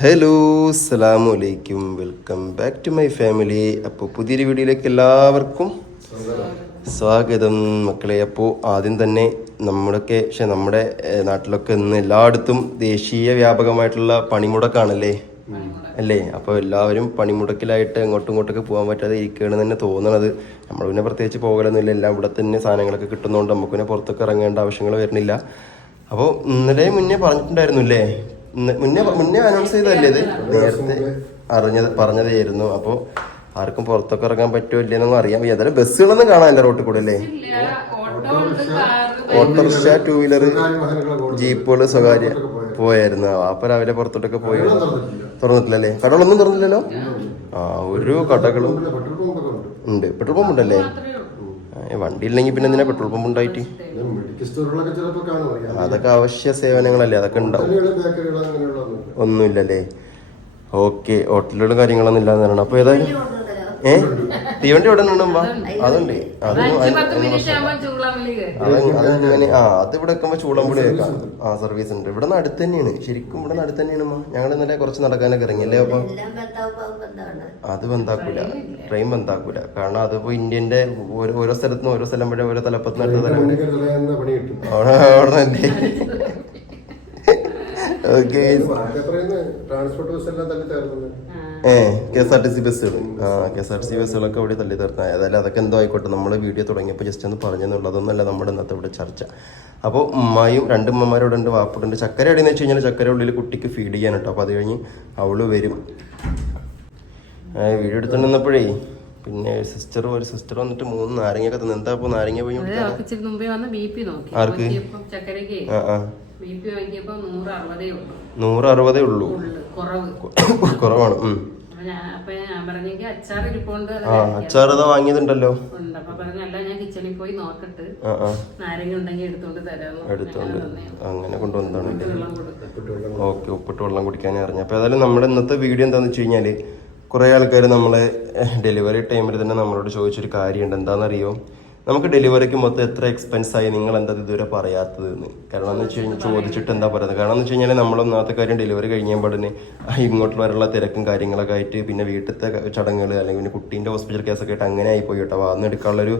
Hello അലൈക്കും welcome back to my family അപ്പോൾ പുതിയൊരു വീഡിയോയിലേക്ക് എല്ലാവർക്കും സ്വാഗതം. മക്കളെ അപ്പോൾ ആദ്യം തന്നെ നമ്മുടെയൊക്കെ പക്ഷെ നമ്മുടെ നാട്ടിലൊക്കെ ഇന്ന് എല്ലായിടത്തും ദേശീയ വ്യാപകമായിട്ടുള്ള പണിമുടക്കാണല്ലേ? അല്ലേ? അപ്പോൾ എല്ലാവരും പണിമുടക്കിലായിട്ട് അങ്ങോട്ടും ഇങ്ങോട്ടൊക്കെ പോകാൻ പറ്റാതെ ഇരിക്കുകയാണ് തന്നെ തോന്നണത്. നമ്മൾ പിന്നെ പ്രത്യേകിച്ച് പോകലൊന്നുമില്ല. എല്ലാം ഇവിടെ തന്നെ സാധനങ്ങളൊക്കെ കിട്ടുന്നതുകൊണ്ട് നമുക്ക് പിന്നെ പുറത്തൊക്കെ ഇറങ്ങേണ്ട ആവശ്യങ്ങൾ വരുന്നില്ല. അപ്പോൾ ഇന്നലെ മുന്നേ പറഞ്ഞിട്ടുണ്ടായിരുന്നു അല്ലേ മുന്നേ മുന്നേ അനൗൺസ് ചെയ്തല്ലേ ഇത്? നേരത്തെ അറിഞ്ഞത് പറഞ്ഞതായിരുന്നു. അപ്പോൾ ആർക്കും പുറത്തൊക്കെ ഇറങ്ങാൻ പറ്റുമോ ഇല്ലെന്നൊന്നും അറിയാൻ വയ്യ. ഏതായാലും ബസ്സുകളൊന്നും കാണാനില്ല റോട്ടിൽ കൂടെ അല്ലേ? ഓട്ടോറിക്ഷ ടൂ വീലർ ജീപ്പുകൾ സ്വകാര്യ പോയായിരുന്നു. അപ്പൊ രാവിലെ പുറത്തോട്ടൊക്കെ പോയി. തുറന്നിട്ടില്ലല്ലേ കടകളൊന്നും തുറന്നില്ലല്ലോ? ആ ഒരു കടകളും ഉണ്ട്. പെട്രോൾ പമ്പ് ഉണ്ടല്ലേ വണ്ടി ഇല്ലെങ്കിൽ പിന്നെ എന്തിനാ പെട്രോൾ പമ്പ് ഉണ്ടായിട്ട്? അതൊക്കെ അവശ്യ സേവനങ്ങളല്ലേ അതൊക്കെ ഉണ്ടാവും. ഒന്നുമില്ലല്ലേ? ഓക്കെ ഹോട്ടലുകളും കാര്യങ്ങളൊന്നും ഇല്ലാന്ന് പറയണം. അപ്പൊ ഏതായാലും ഏ? തീവണ്ടി ഇവിടെ ഉണ്ടുമ്പോ അതുണ്ട്. അത് അതങ്ങനെ ആ അത് ഇവിടെ വെക്കുമ്പോ ചൂളമ്പുളി വെക്കാം ആ സർവീസ് ഉണ്ട്. ഇവിടെ നിന്ന് അടുത്ത് തന്നെയാണ്. ശരിക്കും ഇവിടെ നിന്ന് അടുത്ത് തന്നെയാണ് ഞങ്ങൾ ഇന്നലെ കുറച്ച് നടക്കാനൊക്കെ ഇറങ്ങിയല്ലേ അപ്പൊ അത് ബന്ധാക്കൂല. ട്രെയിൻ ബന്ധാക്കൂല. കാരണം അതിപ്പോ ഇന്ത്യന്റെ ഓരോ സ്ഥലത്തുനിന്ന് ഓരോ സ്ഥലം വഴി ഓരോ തലപ്പത്ത് നടത്ത സ്ഥലം പണിക്കാർ തലേന്ന് അവിടെ അവിടെ തന്നെ ഓക്കെ ട്രാൻസ്പോർട്ട് ബസ് എല്ലാം തന്നെ ചേർന്നത് A K S R T C ബസ്സുകൾ ആ K S R T C ബസ്സുകളൊക്കെ ഇവിടെ തള്ളി തീർത്ത. ഏതായാലും അതൊക്കെ എന്തോ ആയിക്കോട്ടെ. നമ്മൾ വീഡിയോ തുടങ്ങിയപ്പോൾ ജസ്റ്റ് ഒന്ന് പറഞ്ഞെന്നുള്ളതൊന്നല്ല നമ്മുടെ ഇന്നത്തെ ഇവിടെ ചർച്ച. അപ്പോൾ ഉമ്മയും രണ്ട് ഉമ്മമാരോട് ഉണ്ട് വാപ്പുണ്ട് ചക്കര എവിടെയെന്ന് വെച്ച് കഴിഞ്ഞാൽ ചക്കര ഉള്ളിൽ കുട്ടിക്ക് ഫീഡ് ചെയ്യാൻ കേട്ടോ. അപ്പോൾ അത് കഴിഞ്ഞ് അവൾ വരും. വീഡിയോ എടുത്തോണ്ട് നിന്നപ്പോഴേ പിന്നെ സിസ്റ്റർ ഒരു സിസ്റ്റർ വന്നിട്ട് മൂന്ന് നാരങ്ങയൊക്കെ തന്നെ. എന്താ നാരങ്ങ പോയി ആർക്ക്? നൂറ് അറുപതേ ഉള്ളൂ. കുറവാണ്. അപ്പൊ അച്ചാർ ഇതാ വാങ്ങിയതുണ്ടല്ലോ. അപ്പൊ നാരങ്ങ എടുത്തോണ്ട്. അങ്ങനെ കൊണ്ടുവന്നതാണ്. ഓക്കെ ഉപ്പിട്ട് വെള്ളം കുടിക്കാനേ അറിഞ്ഞു. അപ്പോൾ ഏതായാലും നമ്മുടെ ഇന്നത്തെ വീഡിയോ എന്താന്ന് വെച്ച് കഴിഞ്ഞാൽ കുറേ ആൾക്കാർ നമ്മളെ ഡെലിവറി ടൈമിൽ തന്നെ നമ്മളോട് ചോദിച്ചൊരു കാര്യമുണ്ട്. എന്താണെന്നറിയോ? നമുക്ക് ഡെലിവറിക്ക് മൊത്തം എത്ര എക്സ്പെൻസ് ആയി നിങ്ങൾ എന്താ ഇത് ഇതുവരെ പറയാത്തത് എന്ന്. കാരണം എന്ന് വെച്ച് കഴിഞ്ഞാൽ ചോദിച്ചിട്ട് എന്താ പറയുന്നത്? കാരണം എന്ന് വെച്ച് കഴിഞ്ഞാൽ നമ്മൾ കാര്യം ഡെലിവറി കഴിഞ്ഞപാടിന് ഇങ്ങോട്ട് വരെയുള്ള തിരക്കും കാര്യങ്ങളൊക്കെ ആയിട്ട് പിന്നെ വീട്ടിലത്തെ ചടങ്ങുകൾ അല്ലെങ്കിൽ പിന്നെ കുട്ടീന്റെ ഹോസ്പിറ്റൽ കേസൊക്കെ ആയിട്ട് അങ്ങനെ ആയിപ്പോയി കേട്ടോ. അന്ന് എടുക്കാനുള്ളൊരു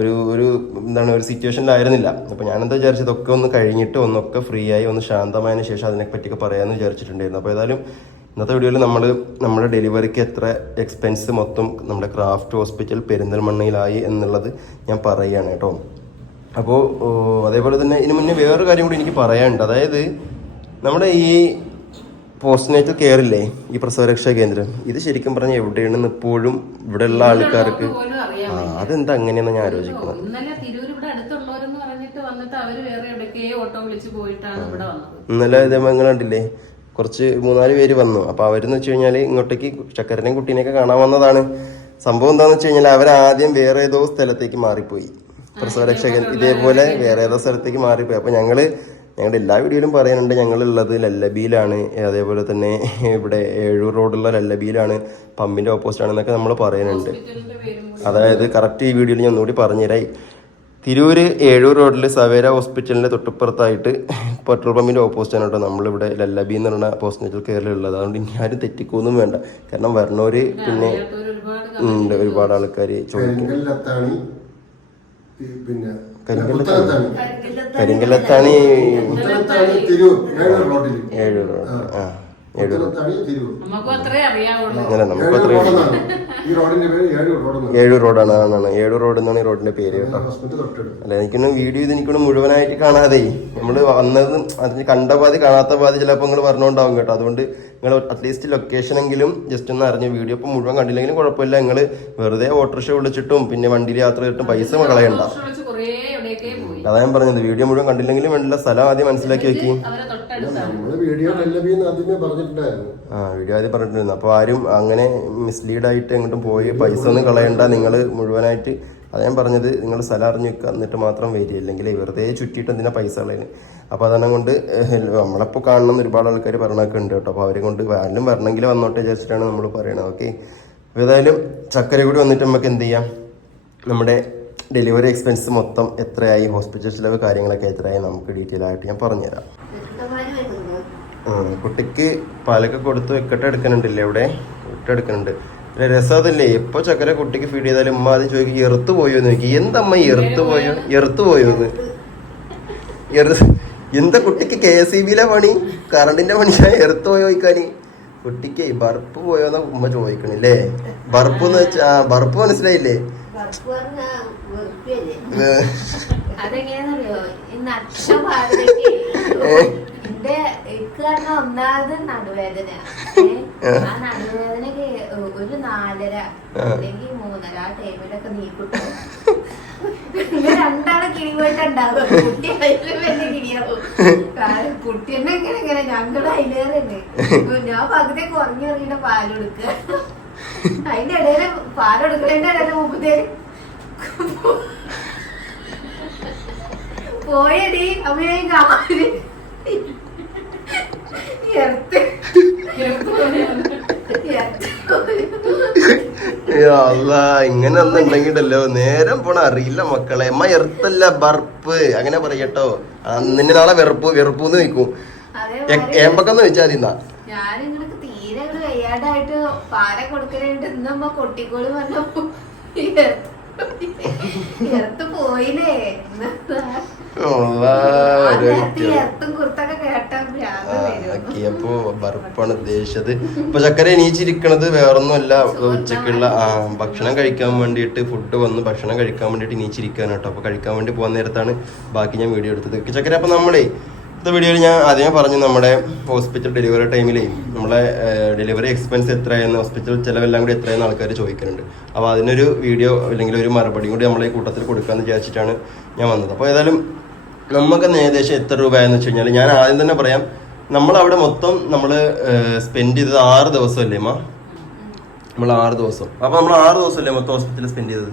ഒരു ഒരു എന്താണ് ഒരു സിറ്റുവേഷനിലായിരുന്നില്ല അപ്പോൾ എന്താ വിചാരിച്ചത്? ഒക്കെ ഒന്ന് കഴിഞ്ഞിട്ട് ഒന്നൊക്കെ ഫ്രീ ആയി ഒന്ന് ശാന്തമായതിനു ശേഷം അതിനെ പറ്റിയൊക്കെ പറയാമെന്ന് വിചാരിച്ചിട്ടുണ്ടായിരുന്നു. അപ്പോൾ ഏതായാലും ഇന്നത്തെ വീഡിയോയിൽ നമ്മൾ നമ്മുടെ ഡെലിവറിക്ക് എത്ര എക്സ്പെൻസ് മൊത്തം നമ്മുടെ ക്രാഫ്റ്റ് ഹോസ്പിറ്റൽ പെരിന്തൽമണ്ണയിലായി എന്നുള്ളത് ഞാൻ പറയുകയാണ് കേട്ടോ. അപ്പോൾ അതേപോലെ തന്നെ ഇതിന് മുന്നേ വേറൊരു കാര്യം കൂടി എനിക്ക് പറയാനുണ്ട്. അതായത് നമ്മുടെ ഈ പോസ്റ്റ്നേറ്റൽ കെയർ ഇല്ലേ ഈ പ്രസവരക്ഷാ കേന്ദ്രം ഇത് ശരിക്കും പറഞ്ഞാൽ എവിടെയാണെന്ന് ഇപ്പോഴും ഇവിടെ ഉള്ള ആൾക്കാർക്ക് ആ അതെന്താ അങ്ങനെയെന്ന് ഞാൻ ആലോചിക്കുന്നത് ഇന്നലെ ഇതേപോലെ കണ്ടില്ലേ കുറച്ച് മൂന്നാൽ പേര് വന്നു. അപ്പൊ അവരെന്ന് വെച്ച് കഴിഞ്ഞാൽ ഇങ്ങോട്ടേക്ക് ചക്കരനെയും കുട്ടീനെയൊക്കെ കാണാൻ വന്നതാണ്. സംഭവം എന്താന്ന് വെച്ച് കഴിഞ്ഞാൽ അവരാദ്യം വേറെ ഏതോ സ്ഥലത്തേക്ക് മാറിപ്പോയി. പ്രസവരക്ഷകൻ ഇതേപോലെ വേറെ ഏതോ സ്ഥലത്തേക്ക് മാറിപ്പോയി. അപ്പൊ ഞങ്ങൾ ഞങ്ങളുടെ എല്ലാ വീഡിയോയിലും പറയുന്നുണ്ട് ഞങ്ങൾ ഉള്ളത് ലല്ലബിയിലാണ് അതേപോലെ തന്നെ ഇവിടെ ഏഴൂർ റോഡുള്ള ലല്ലബിയിലാണ് പമ്പിന്റെ ഓപ്പോസിറ്റ് ആണെന്നൊക്കെ നമ്മൾ പറയുന്നുണ്ട് അതായത് കറക്റ്റ് ഈ വീഡിയോയിൽ ഞാൻ ഒന്നുകൂടി പറഞ്ഞുതരാം. തിരൂര് ഏഴൂർ റോഡിൽ സവേര ഹോസ്പിറ്റലിന്റെ തൊട്ടിപ്പുറത്തായിട്ട് പെട്രോൾ പമ്പിന്റെ ഓപ്പോസിറ്റ് ആണ് കേട്ടോ നമ്മളിവിടെ ലല്ലബി എന്ന് പറഞ്ഞ ഹോസ്പിറ്റൽ കയറിലുള്ളത് അതുകൊണ്ട് ഇനി ആരും തെറ്റിക്കൊന്നും വേണ്ട. കാരണം വരണവര് പിന്നെ ഉണ്ട് ഒരുപാട് ആൾക്കാർ ചോദിക്കും. കരിങ്കല്ലത്താണി പിന്നെ കരിങ്കല്ലത്താണി. ഏഴൂർ റോഡ് ആ. അങ്ങനെ നമുക്ക് അത്രയും ഏഴൂർ ഏഴൂർ റോഡാണ്. അതാണ് ഏഴൂർ റോഡ് എന്നാണ് ഈ റോഡിന്റെ പേര് കേട്ടോ. അല്ല എനിക്കൊന്ന് വീഡിയോ ഇത് എനിക്കൊന്ന് മുഴുവനായിട്ട് കാണാതെ. നമ്മൾ വന്നത് അതിന് കണ്ട പാതി കാണാത്ത പാതി ചിലപ്പോൾ നിങ്ങൾ പറഞ്ഞുകൊണ്ടാവും കേട്ടോ. അതുകൊണ്ട് നിങ്ങൾ അറ്റ്ലീസ്റ്റ് ലൊക്കേഷൻ എങ്കിലും ജസ്റ്റ് ഒന്ന് അറിഞ്ഞു വീഡിയോ ഇപ്പം മുഴുവൻ കണ്ടില്ലെങ്കിലും കുഴപ്പമില്ല. നിങ്ങൾ വെറുതെ ഓട്ടോറിക്ഷ വിളിച്ചിട്ടും പിന്നെ വണ്ടിയിൽ യാത്ര ചെയ്തിട്ടും പൈസ കളയണ്ട. കുറേ എവിടേക്കേ പോയി. അതാ ഞാൻ പറഞ്ഞത്. വീഡിയോ മുഴുവൻ കണ്ടില്ലെങ്കിലും വേണ്ടില്ല സ്ഥലം ആദ്യം മനസ്സിലാക്കി വെക്കി. നമ്മൾ വീഡിയോ ടെല്ലബിന്ന് ആദ്യമേ പറഞ്ഞിട്ടുണ്ടായിരുന്നു. ആ വീഡിയോ ആദ്യം പറഞ്ഞിട്ടുണ്ടായിരുന്നു. അപ്പോൾ ആരും അങ്ങനെ മിസ്ലീഡ് ആയിട്ട് എങ്ങോട്ടും പോയി പൈസ ഒന്നും കളയണ്ട. നിങ്ങൾ മുഴുവനായിട്ട് അത് ഞാൻ പറഞ്ഞത് നിങ്ങൾ സ്ഥലം അറിഞ്ഞ് വെക്കുക എന്നിട്ട് മാത്രം വരിക. അല്ലെങ്കിൽ വെറുതെ ചുറ്റിയിട്ട് എന്തിനാ പൈസ കളയുന്നത് അപ്പോൾ അതെന്നെ കൊണ്ട് നമ്മളിപ്പോൾ കാണണം ഒരുപാട് ആൾക്കാർ പറഞ്ഞൊക്കെ ഉണ്ട് കേട്ടോ. അപ്പോൾ അവരെ കൊണ്ട് ആരും വരണമെങ്കിൽ വന്നോട്ടെ വിചാരിച്ചിട്ടാണ് നമ്മൾ പറയണത്. ഓക്കെ? അപ്പോൾ ഏതായാലും ചക്കര കൂടി വന്നിട്ട് നമുക്ക് എന്ത് ചെയ്യാം? നമ്മുടെ ഡെലിവറി എക്സ്പെൻസ് മൊത്തം എത്രയായി? ഹോസ്പിറ്റൽ ചിലവ് കാര്യങ്ങളൊക്കെ എത്രയായി? നമുക്ക് ഡീറ്റെയിൽ ആയിട്ട് ഞാൻ പറഞ്ഞുതരാം. കുട്ടിക്ക് പാലൊക്കെ കൊടുത്ത് വെക്കട്ടെ എടുക്കുന്നുണ്ടല്ലേ ഇവിടെ ഇട്ടെടുക്കുന്നുണ്ട് പിന്നെ രസം അതല്ലേ? എപ്പോ ചക്കര കുട്ടിക്ക് ഫീഡ് ചെയ്താലും ഉമ്മ ആദ്യം ചോദിക്കും എറുത്ത് പോയോ? എന്ന് ചോദിക്കും എന്തമ്മ എറുത്ത് പോയോ? എറുത്ത് പോയോ? എന്ന്. എന്താ കുട്ടിക്ക് കെ എസ് ഇ ബിയിലെ പണി? കറണ്ടിന്റെ പണിയാ എറുത്ത് പോയോ ചോദിക്കാന് കുട്ടിക്ക് ബർപ്പ് പോയോന്ന ഉമ്മ ചോദിക്കണില്ലേ? ബർപ്പ് എന്ന് വെച്ചാ ബർപ്പ് മനസ്സിലായില്ലേ? അതെങ്ങനെയാണെന്നറിയോ? എന്റെ എനിക്ക് പറഞ്ഞ ഒന്നാമത് നടുവേദന? ആ നടുവേദനക്ക് ഒരു നാലര. അല്ലെങ്കിൽ മൂന്നര ആ ടൈമിലൊക്കെ നീക്കിട്ടു രണ്ടാളെ കിളി പോയിട്ടുണ്ടാവും. കുട്ടി അതിലും വലിയ കിളിയാവും. കാരണം കുട്ടി തന്നെ എങ്ങനെ എങ്ങനെ ഞങ്ങൾ അതിലേറെ ഞാൻ പകുതി കുറഞ്ഞു ഇറങ്ങിയിട്ട് പാൽ കൊടുക്കുക. അതിന്റെ ഇടയിൽ പാലെടുക്കുന്നതിന്റെ ഇടയിൽ മുപ്പത്തേര് പോയടി അമ്മയെ കാൽ ഇങ്ങനെ ഒന്നും ഉണ്ടെങ്കിലല്ലോ നേരം പോണ അറിയില്ല മക്കളെ. അമ്മ എർത്തല്ല ബർപ്പ്. അങ്ങനെ പറയട്ടോ. നിന്നെ നാളെ വെറുപ്പ് വെറുപ്പ് എന്ന് അതേമാതിരി ഏമ്പക്കെന്ന് വെച്ചാൽ മതി എന്നാ വയ്യാണ്ടായിട്ട് പാല കൊടുക്കലുണ്ട്. ഇന്നമ്മ കൊട്ടിക്കോൾ വന്നപ്പോ പോയില്ലേ അല്ലാ, ഒരു വ്യക്തി. എർത്തും കുർത്തൊക്കെ കേട്ടാ ആക്കിയപ്പോ ബർപ്പാണ് ഉദ്ദേശിച്ചത്. ഇപ്പൊ ചക്കര എണീച്ചിരിക്കണത് വേറൊന്നുമല്ല. ഉച്ചക്കുള്ള ഭക്ഷണം കഴിക്കാൻ വേണ്ടിയിട്ട് ഫുഡ് വന്ന് ഭക്ഷണം കഴിക്കാൻ വേണ്ടിട്ട് എണീച്ചിരിക്കാണ് കേട്ടോ. അപ്പൊ കഴിക്കാൻ വേണ്ടി പോകുന്ന നേരത്താണ് ബാക്കി ഞാൻ വീഡിയോ എടുത്തത്. ചക്കര അപ്പൊ നമ്മളെ ഇത്ത വീഡിയോയിൽ ഞാൻ ആദ്യമേ പറഞ്ഞു നമ്മുടെ ഹോസ്പിറ്റൽ ഡെലിവറി ടൈമിലേ നമ്മളെ ഡെലിവറി എക്സ്പെൻസ് എത്രയെന്ന് ഹോസ്പിറ്റൽ ചിലവെല്ലാം കൂടി എത്രയെന്ന് ആൾക്കാർ ചോദിക്കുന്നുണ്ട് അപ്പോൾ അതിനൊരു വീഡിയോ അല്ലെങ്കിൽ ഒരു മറുപടിയും കൂടി നമ്മളെ കൂട്ടത്തിൽ കൊടുക്കാമെന്ന് വിചാരിച്ചിട്ടാണ് ഞാൻ വന്നത്. അപ്പോൾ ഏതായാലും നമുക്ക് ഏകദേശം എത്ര രൂപയെന്ന് വെച്ച് കഴിഞ്ഞാൽ ഞാൻ ആദ്യം തന്നെ പറയാം. നമ്മൾ അവിടെ മൊത്തം നമ്മൾ സ്പെൻഡ് ചെയ്തത് ആറ് ദിവസമല്ലേ മാ നമ്മൾ ആറ് ദിവസം. അപ്പൊ നമ്മൾ ആറ് ദിവസം അല്ലേ മൊത്തം ഹോസ്പിറ്റലിൽ സ്പെൻഡ് ചെയ്തത്?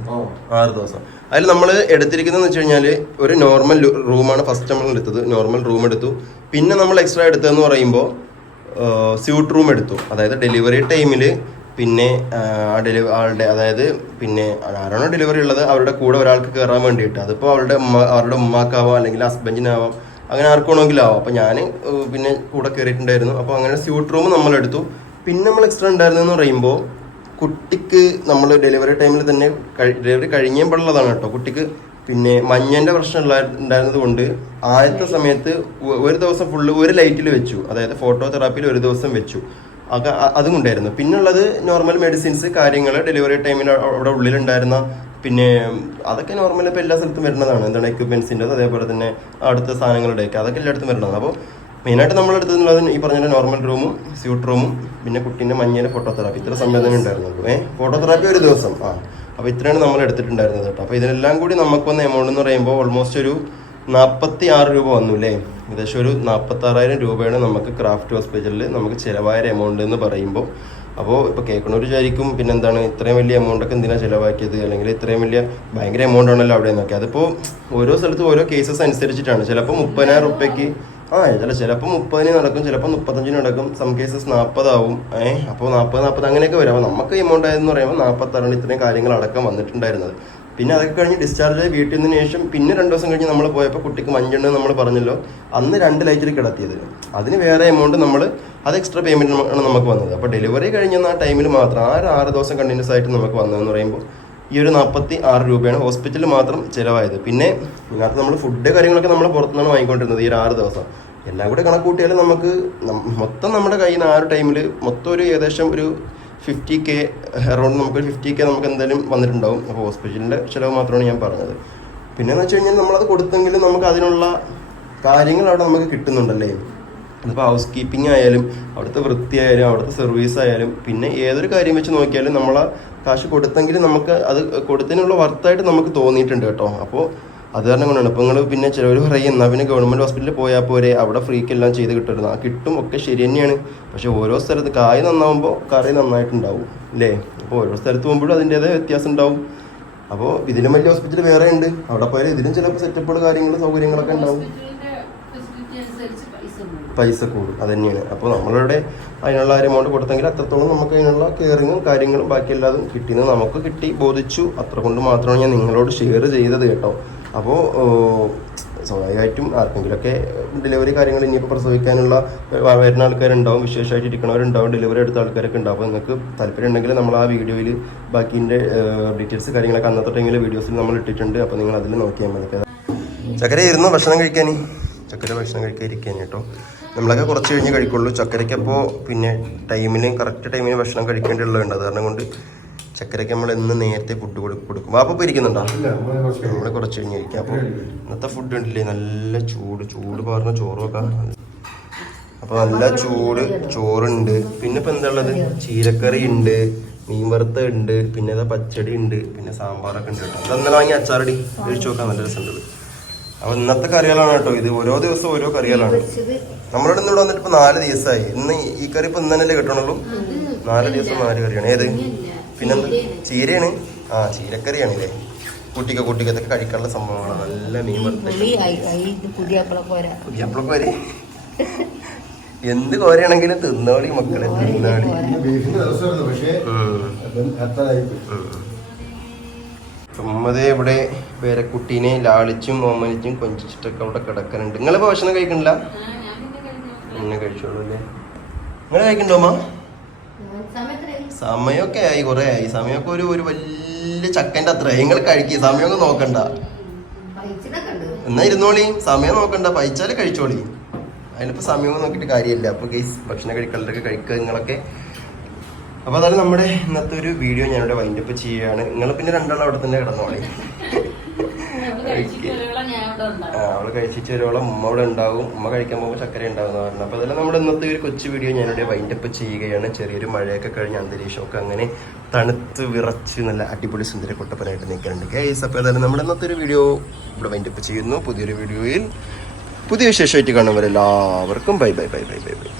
ആറ് ദിവസം. അതിൽ നമ്മൾ എടുത്തിരിക്കുന്നതെന്ന് വെച്ച് കഴിഞ്ഞാൽ ഒരു നോർമൽ റൂമാണ് ഫസ്റ്റ് നമ്മൾ എടുത്തത്. നോർമൽ റൂം എടുത്തു. പിന്നെ നമ്മൾ എക്സ്ട്രാ എടുത്തതെന്ന് പറയുമ്പോൾ സ്യൂട്ട് റൂം എടുത്തു. അതായത് ഡെലിവറി ടൈമിൽ പിന്നെ ഡെലിവറി ആളുടെ അതായത് പിന്നെ ആരാണോ ഡെലിവറി ഉള്ളത് അവരുടെ കൂടെ ഒരാൾക്ക് കയറാൻ വേണ്ടിയിട്ട്. അതിപ്പോൾ അവരുടെ ഉമ്മ അവരുടെ ഉമ്മാക്കാവാം അല്ലെങ്കിൽ ഹസ്ബൻഡിനാവാം അങ്ങനെ ആർക്കും വേണമെങ്കിലാവും അപ്പോൾ ഞാൻ പിന്നെ കൂടെ കയറിയിട്ടുണ്ടായിരുന്നു അപ്പോൾ അങ്ങനെ സ്യൂട്ട് റൂം നമ്മൾ എടുത്തു. പിന്നെ നമ്മൾ എക്സ്ട്രാ ഉണ്ടായിരുന്നെന്ന് പറയുമ്പോൾ കുട്ടിക്ക് നമ്മൾ ഡെലിവറി ടൈമിൽ തന്നെ ഡെലിവറി കഴിഞ്ഞേ പാടുള്ളതാണ് കേട്ടോ. കുട്ടിക്ക് പിന്നെ മഞ്ഞന്റെ പ്രശ്നം ഉണ്ടായിരുന്നത് കൊണ്ട് ആദ്യത്തെ സമയത്ത് ഒരു ദിവസം ഫുള്ള് ഒരു ലൈറ്റിൽ വെച്ചു. അതായത് ഫോട്ടോ തെറാപ്പിയിൽ ഒരു ദിവസം വെച്ചു. അതും ഉണ്ടായിരുന്നു. പിന്നുള്ളത് നോർമൽ മെഡിസിൻസ് കാര്യങ്ങൾ ഡെലിവറി ടൈമിൽ അവിടെ ഉള്ളിലുണ്ടായിരുന്ന പിന്നെ അതൊക്കെ നോർമൽ ഇപ്പോൾ എല്ലാ സ്ഥലത്തും വരുന്നതാണ്. എന്താണ് എക്യുപ്മെൻസിന്റെ അതേപോലെ തന്നെ അടുത്ത സാധനങ്ങളുടെയൊക്കെ അതൊക്കെ എല്ലായിടത്തും വരുന്നതാണ്. അപ്പോൾ മെയിനായിട്ട് നമ്മൾ എടുത്തതുള്ളത് ഈ പറഞ്ഞ നോർമൽ റൂമും സ്യൂട്ട് റൂമും പിന്നെ കുട്ടീന്റെ മഞ്ഞേന്റെ ഫോട്ടോതെറാപ്പി ഇത്ര തന്നെ ഉണ്ടായിരുന്നുള്ളൂ. ഏഹ് ഫോട്ടോതെറാപ്പി ഒരു ദിവസം. ആ. അപ്പോൾ ഇത്രയാണ് നമ്മൾ എടുത്തിട്ടുണ്ടായിരുന്നത് കേട്ടോ. അപ്പോൾ ഇതിനെല്ലാം കൂടി നമുക്ക് വന്ന എമൗണ്ട് എന്ന് പറയുമ്പോൾ ഓൾമോസ്റ്റ് ഒരു നാൽപ്പത്തി ആറ് രൂപ വന്നു അല്ലേ ഏകദേശം ഒരു നാൽപ്പത്തി ആറായിരം രൂപയാണ് നമുക്ക് ക്രാഫ്റ്റ് ഹോസ്പിറ്റലിൽ നമുക്ക് ചിലവായ എമൗണ്ട് എന്ന് പറയുമ്പോൾ അപ്പോൾ ഇപ്പോൾ കേൾക്കണവർ വിചാരിക്കും പിന്നെ എന്താണ് ഇത്രയും വലിയ എമൗണ്ട് ഒക്കെ എന്തിനാണ് ചിലവാക്കിയത്? അല്ലെങ്കിൽ ഇത്രയും വലിയ ഭയങ്കര എമൗണ്ട് ആണല്ലോ അവിടെ നിന്നൊക്കെ അതിപ്പോൾ ഓരോ സ്ഥലത്തും ഓരോ കേസസ് അനുസരിച്ചിട്ടാണ്. ചിലപ്പോൾ മുപ്പതിനായിരം റുപ്യക്ക് ആ ചില ചിലപ്പോൾ മുപ്പതിന് നടക്കും ചിലപ്പോൾ മുപ്പത്തഞ്ചിന് നടക്കും. സം കേസസ് നാൽപ്പതാവും ഏഹ് അപ്പോൾ നാൽപ്പത് നാൽപ്പത് അങ്ങനെയൊക്കെ വരും. അപ്പോൾ നമുക്ക് എമൗണ്ട് ആയതെന്ന് പറയുമ്പോൾ നാൽപ്പത്താറാണ് ഇത്രയും കാര്യങ്ങൾ അടക്കം വന്നിട്ടുണ്ടായിരുന്നത്. പിന്നെ അതൊക്കെ കഴിഞ്ഞ് ഡിസ്ചാർജ് ആയി വീട്ടിൽ നിന്ന് ശേഷം പിന്നെ രണ്ട് ദിവസം കഴിഞ്ഞ് നമ്മൾ പോയപ്പോൾ കുട്ടിക്ക് മഞ്ഞെണ്ണ നമ്മൾ പറഞ്ഞല്ലോ. അന്ന് രണ്ട് ലൈറ്റിൽ കിടത്തിയത്. അതിന് വേറെ എമൗണ്ട് നമ്മൾ അത് എക്സ്ട്രാ പേയ്മെന്റ് ആണ് നമുക്ക് വന്നത്. അപ്പോൾ ഡെലിവറി കഴിഞ്ഞ ആ ടൈമിൽ മാത്രം ആ ഒരു ആറ് ദിവസം കണ്ടിന്യൂസ് ആയിട്ട് നമുക്ക് വന്നതെന്ന് പറയുമ്പോൾ ഈ ഒരു നാൽപ്പത്തി ആറ് രൂപയാണ് ഹോസ്പിറ്റലിൽ മാത്രം ചിലവായത്. പിന്നെ ഇതിനകത്ത് നമ്മൾ ഫുഡ് കാര്യങ്ങളൊക്കെ നമ്മൾ പുറത്തുനിന്നാണ് വാങ്ങിക്കൊണ്ടിരുന്നത് ഈ ഒരു ആറ് ദിവസം. എല്ലാം കൂടെ കണക്ക് കൂട്ടിയാൽ നമുക്ക് മൊത്തം നമ്മുടെ കയ്യിൽ നിന്ന് ആ ഒരു ടൈമിൽ മൊത്തം ഒരു ഏകദേശം ഒരു ഫിഫ്റ്റി കെ അറൗണ്ട് നമുക്ക് ഫിഫ്റ്റി കെ നമുക്ക് എന്തായാലും വന്നിട്ടുണ്ടാവും. അപ്പോൾ ഹോസ്പിറ്റലിന്റെ ചിലവ് മാത്രമാണ് ഞാൻ പറഞ്ഞത്. പിന്നെ എന്ന് വെച്ച് കഴിഞ്ഞാൽ നമ്മളത് കൊടുത്തെങ്കിലും നമുക്ക് അതിനുള്ള കാര്യങ്ങൾ അവിടെ നമുക്ക് കിട്ടുന്നുണ്ടല്ലേ? അതിപ്പോൾ ഹൗസ് കീപ്പിംഗ് ആയാലും അവിടുത്തെ വൃത്തിയായാലും അവിടുത്തെ സർവീസ് ആയാലും പിന്നെ ഏതൊരു കാര്യം വെച്ച് നോക്കിയാലും നമ്മൾ കാശ് കൊടുത്തെങ്കിലും നമുക്ക് അത് കൊടുത്തതിനുള്ള വർത്തായിട്ട് നമുക്ക് തോന്നിയിട്ടുണ്ട് കേട്ടോ. അപ്പോൾ അത് കാരണം കൊണ്ടാണ്. ഇപ്പം നിങ്ങൾ പിന്നെ ചിലവർ പറയും എന്നാൽ പിന്നെ ഗവൺമെന്റ് ഹോസ്പിറ്റലിൽ പോയാൽ പോരെ അവിടെ ഫ്രീക്ക് എല്ലാം ചെയ്ത് കിട്ടുന്നത് ആ കിട്ടും ഒക്കെ ശരി തന്നെയാണ്. പക്ഷേ ഓരോ സ്ഥലത്ത് കായ് നന്നാവുമ്പോൾ കറി നന്നായിട്ടുണ്ടാവും അല്ലേ അപ്പോൾ ഓരോ സ്ഥലത്ത് പോകുമ്പോഴും അതിന്റേതായ വ്യത്യാസം ഉണ്ടാവും. അപ്പോൾ ഇതിലും വലിയ ഹോസ്പിറ്റൽ വേറെ ഉണ്ട്. അവിടെ പോയാൽ ഇതിലും ചില സെറ്റപ്പുകൾ കാര്യങ്ങൾ സൗകര്യങ്ങളൊക്കെ ഉണ്ടാവും. പൈസ കൂടും പൈസ കൂടും അത് തന്നെയാണ്. അപ്പോൾ നമ്മളുടെ അതിനുള്ള എമൗണ്ട് കൊടുത്തെങ്കിൽ അത്രത്തോളം നമുക്ക് അതിനുള്ള കെയറിങ്ങും കാര്യങ്ങളും ബാക്കി എല്ലാതും കിട്ടിയെന്ന് നമുക്ക് കിട്ടി ബോധിച്ചു. അത്ര കൊണ്ട് മാത്രമാണ് ഞാൻ നിങ്ങളോട് ഷെയർ ചെയ്തത് കേട്ടോ. അപ്പോൾ സ്വാഭാവികമായിട്ടും ആർക്കെങ്കിലുമൊക്കെ ഡെലിവറി കാര്യങ്ങൾ ഇനിയിപ്പോൾ പ്രസവിക്കാനുള്ള വരുന്ന ആൾക്കാരുണ്ടാവും വിശേഷമായിട്ട് ഇരിക്കുന്നവരുണ്ടാവും ഡെലിവറി എടുത്ത ആൾക്കാരൊക്കെ ഉണ്ടാവും. അപ്പോൾ നിങ്ങൾക്ക് താല്പര്യം ഉണ്ടെങ്കിൽ നമ്മൾ ആ വീഡിയോയിൽ ബാക്കിന്റെ ഡീറ്റെയിൽസ് കാര്യങ്ങളൊക്കെ അന്നത്തെ വീഡിയോസിൽ നമ്മൾ ഇട്ടിട്ടുണ്ട്. അപ്പോൾ നിങ്ങൾ അതിൽ നോക്കിയാൽ മതി. ചക്കര ഇരുന്നു? ഭക്ഷണം കഴിക്കാൻ? ചക്കര ഭക്ഷണം കഴിക്കാൻ ഇരിക്കാൻ കേട്ടോ. നമ്മളൊക്കെ കുറച്ച് കഴിഞ്ഞ് കഴിക്കുള്ളൂ. ചക്കരയ്ക്കപ്പോൾ പിന്നെ ടൈമിന് കറക്റ്റ് ടൈമിന് ഭക്ഷണം കഴിക്കേണ്ടിയുള്ളതുണ്ട് അത് കാരണം കൊണ്ട് ചക്കരയ്ക്ക് നമ്മൾ എന്ന് നേരത്തെ ഫുഡ് കൊടുക്കും കൊടുക്കും. വാപ്പ ഇപ്പോൾ ഇരിക്കുന്നുണ്ടോ? ഇല്ല നമ്മളെ കുറച്ച് നമ്മൾ കുറച്ച് കഴിഞ്ഞിരിക്കും അപ്പോൾ ഇന്നത്തെ ഫുഡ് ഉണ്ടല്ലേ നല്ല ചൂട് ചൂട് പറഞ്ഞ ചോറൊക്കെ. അപ്പോൾ നല്ല ചൂട് ചോറുണ്ട്. പിന്നെ ഇപ്പം എന്താ ഉള്ളത്? ചീരക്കറി ഉണ്ട് മീൻ വറുത്ത ഉണ്ട് പിന്നെ ഇതാ പച്ചടി ഉണ്ട് പിന്നെ സാമ്പാറൊക്കെ ഉണ്ട് കേട്ടോ. അതെന്നാലും വാങ്ങി അച്ചാറടി. കഴിച്ചു നോക്കാൻ നല്ല രസമുണ്ട് അപ്പോൾ ഇന്നത്തെ കറികളാണ് കേട്ടോ ഇത്. ഓരോ ദിവസം ഓരോ കറികളാണ്. നമ്മളിവിടെ ഇന്ന് ഇവിടെ വന്നിട്ട് ഇപ്പൊ നാല് ദിവസമായി ഇന്ന് ഈ കറി ഇപ്പൊ ഇന്നലെ കിട്ടണുള്ളൂ? നാല് ദിവസം നാല് കറിയാണ്. ഏത്? പിന്നെന്താ ചീരയാണ്. ആ ചീരക്കറിയാണ് ഇല്ലേ കുട്ടിക്ക കുട്ടിക്കത്തൊക്കെ കഴിക്കാനുള്ള സംഭവങ്ങളാണ്. നല്ല മീൻ പുതിയപ്പളക്കോര പുതിയപ്പളെ പോരാ. എന്ത് കോരയാണെങ്കിലും തിന്നോടി മക്കളെ തിന്നാളി ചുമ്മതേ ഇവിടെ പേരക്കുട്ടീനെ ലാളിച്ചും ഓമനിച്ചും കൊഞ്ചിച്ചിട്ടൊക്കെ അവിടെ കിടക്കാനുണ്ട് നിങ്ങളിപ്പോ ഭക്ഷണം കഴിക്കണില്ല? പിന്നെ എന്നെ കഴിച്ചോളൂ. അല്ലേ? നിങ്ങൾ കഴിക്കണ്ടോ അമ്മ സമയമൊക്കെ ആയി കുറെ ആയി. സമയമൊക്കെ ഒരു ഒരു വലിയ ചക്കന്റെ അത്ര നിങ്ങൾ കഴിക്കുക സമയമൊക്കെ നോക്കണ്ട. എന്നാ ഇരുന്നോളി. സമയം നോക്കണ്ട പൈച്ചാൽ കഴിച്ചോളി. അതിനിപ്പോ സമയം നോക്കിയിട്ട് കാര്യമില്ല. അപ്പൊ ഗൈസ് ഭക്ഷണം കഴിക്കലൊക്കെ കഴിക്കുക നിങ്ങളൊക്കെ. അപ്പൊ അതാണ് നമ്മുടെ ഇന്നത്തെ ഒരു വീഡിയോ ഞാനിവിടെ വൈൻഡപ്പ് ചെയ്യുകയാണ്. നിങ്ങൾ പിന്നെ രണ്ടാളും അവിടെ തന്നെ കിടന്നോളി. അവൾ കഴിച്ചിട്ട് വരുവോളം ഉമ്മ ഇവിടെ ഉണ്ടാവും. ഉമ്മ കഴിക്കാൻ പോകുമ്പോൾ ചക്കര ഉണ്ടാവും പറഞ്ഞു. അപ്പൊ അതെല്ലാം നമ്മുടെ ഇന്നത്തെ ഒരു കൊച്ചു വീഡിയോ ഞാനിവിടെ വൈൻഡപ്പ് ചെയ്യുകയാണ്. ചെറിയൊരു മഴയൊക്കെ കഴിഞ്ഞ അന്തരീക്ഷമൊക്കെ അങ്ങനെ തണുത്ത് വിറച്ച് നല്ല അടിപൊളി സുന്ദര കുട്ടപ്പനായിട്ട് നിൽക്കുന്നുണ്ട്. ഗൈസ് അപ്പൊ അതായത് നമ്മുടെ ഇന്നത്തെ ഒരു വീഡിയോ ഇവിടെ വൈൻഡപ്പ് ചെയ്യുന്നു. പുതിയൊരു വീഡിയോയിൽ പുതിയ വിശേഷമായിട്ട് കാണുമ്പോൾ എല്ലാവർക്കും bye bye bye bye bye bye